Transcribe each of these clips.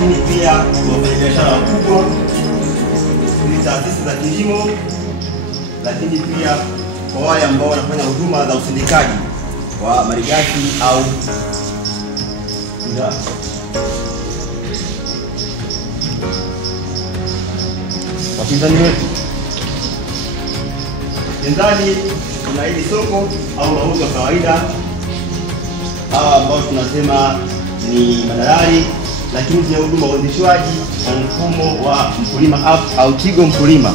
lakini pia wafanyabiashara wakubwa, taasisi za kilimo, lakini pia kwa wale ambao wanafanya huduma za usindikaji wa malighafi au bidhaa. Wapinzani wetu, pinzani kuna hili soko au mauzo ya kawaida, hawa ambao tunasema ni madalali, lakini pia huduma uanzishwaji wa mfumo wa mkulima app au Tigo Mkulima,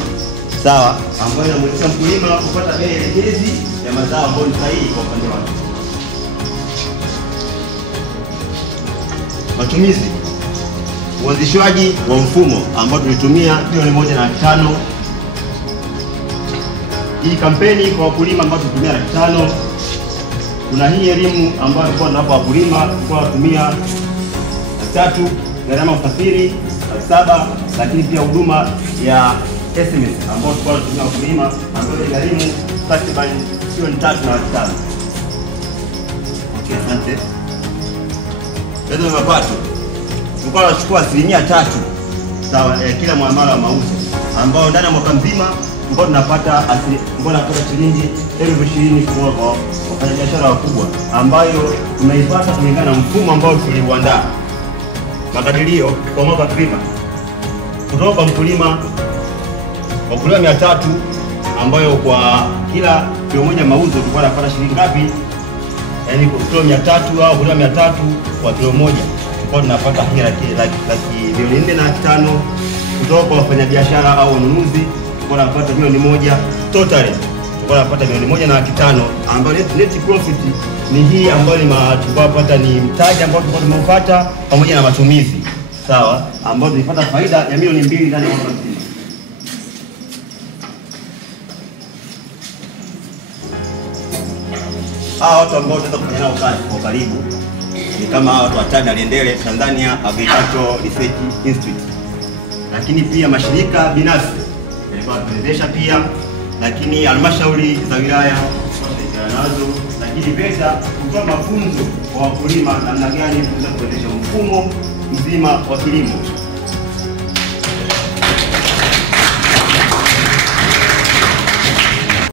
sawa, ambayo inamwezesha mkulima kupata bei elekezi ya mazao ambayo ni sahihi kwa upande wake. Matumizi: uanzishwaji wa mfumo ambao tulitumia milioni 1.5. Hii kampeni kwa wakulima ambao tulitumia 500. Kuna hii elimu ambayo tulikuwa tunawapa wakulima, tulikuwa tunatumia 3, gharama usafiri 7, lakini pia huduma ya SMS ambayo tulikuwa tunatumia wakulima ambayo gharimu takriban milioni 3.5. Okay, asante. Pesa za mapato tulikuwa tunachukua 3%, sawa, kila muamala wa mauzo ambao ndani ya mwaka mzima tulikuwa tunapata shilingi 20,020 kwa wafanyabiashara wakubwa, ambayo tunaipata kulingana na mfumo ambao tuliuandaa. Makadirio kwa mwaka mzima kutoka kwa mkulima 300, ambayo kwa kila kilo moja mauzo tulikuwa tunapata shilingi ngapi? Yaani kwa kilo 300 au kilo 300 kwa kilo moja tulikuwa tunapata milioni 4.5. Kutoka kwa wafanyabiashara au wanunuzi tulikuwa tunapata milioni 1. Total tulikuwa tunapata milioni 1.5, ambayo net profit ni hii ambayo tulikuwa tunapata ni mtaji ambao tulikuwa tumeupata pamoja na matumizi, sawa, ambao tulipata faida ya milioni 2 ndani ya mwaka mzima. Hawa watu ambao tunaweza kufanya nao kazi kwa karibu ni kama watu wa TANARIENDELE, Tanzania Agricultural Research Institute, lakini pia mashirika binafsi yalikuwa yanatuwezesha pia, lakini halmashauri za wilaya nazo, lakini pesa kutoa mafunzo kwa wakulima namna gani kuweza kuendesha mfumo mzima wa kilimo.